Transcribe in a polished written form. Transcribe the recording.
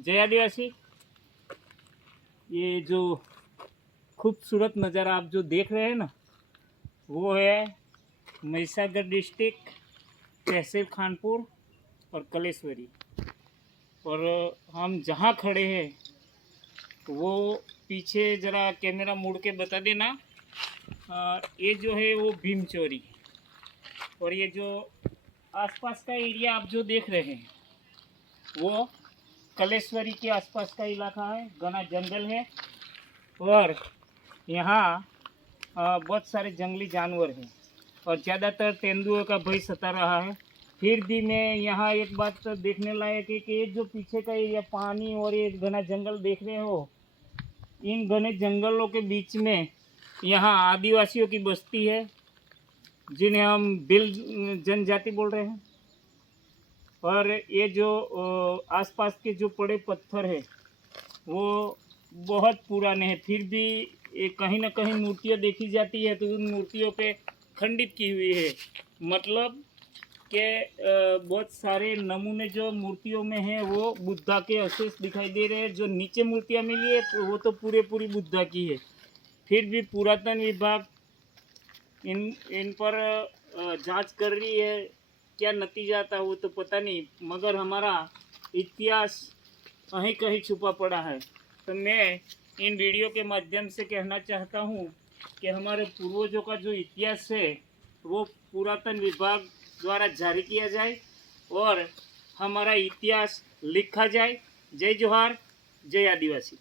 जय आदिवासी। ये जो खूबसूरत नज़ारा आप जो देख रहे हैं ना, वो है महिसागर डिस्ट्रिक्ट, तहसील खानपुर और कलेश्वरी। और हम जहाँ खड़े हैं वो पीछे ज़रा कैमरा मुड़ के बता देना। ये जो है वो भीमचोरी, और ये जो आसपास का एरिया आप जो देख रहे हैं वो कलेश्वरी के आसपास का इलाका है। घना जंगल है और यहाँ बहुत सारे जंगली जानवर हैं और ज़्यादातर तेंदुओं का भय सता रहा है। फिर भी मैं यहाँ एक बात तो देखने लायक है कि ये जो पीछे का एरिया पानी और ये घना जंगल देख रहे हो, इन घने जंगलों के बीच में यहाँ आदिवासियों की बस्ती है, जिन्हें हम बिल जनजाति बोल रहे हैं। और ये जो आसपास के जो पड़े पत्थर है वो बहुत पुराने हैं, फिर भी ये कहीं ना कहीं मूर्तियाँ देखी जाती है तो उन मूर्तियों पे खंडित की हुई है। मतलब कि बहुत सारे नमूने जो मूर्तियों में हैं वो बुद्धा के अवशेष दिखाई दे रहे हैं। जो नीचे मूर्तियाँ मिली है तो वो तो पूरी बुद्धा की है। फिर भी पुरातन विभाग इन पर जांच कर रही है। क्या नतीजा आता है वो तो पता नहीं, मगर हमारा इतिहास कहीं कहीं छुपा पड़ा है। तो मैं इन वीडियो के माध्यम से कहना चाहता हूँ कि हमारे पूर्वजों का जो इतिहास है वो पुरातन विभाग द्वारा जारी किया जाए और हमारा इतिहास लिखा जाए। जय जोहार, जय आदिवासी।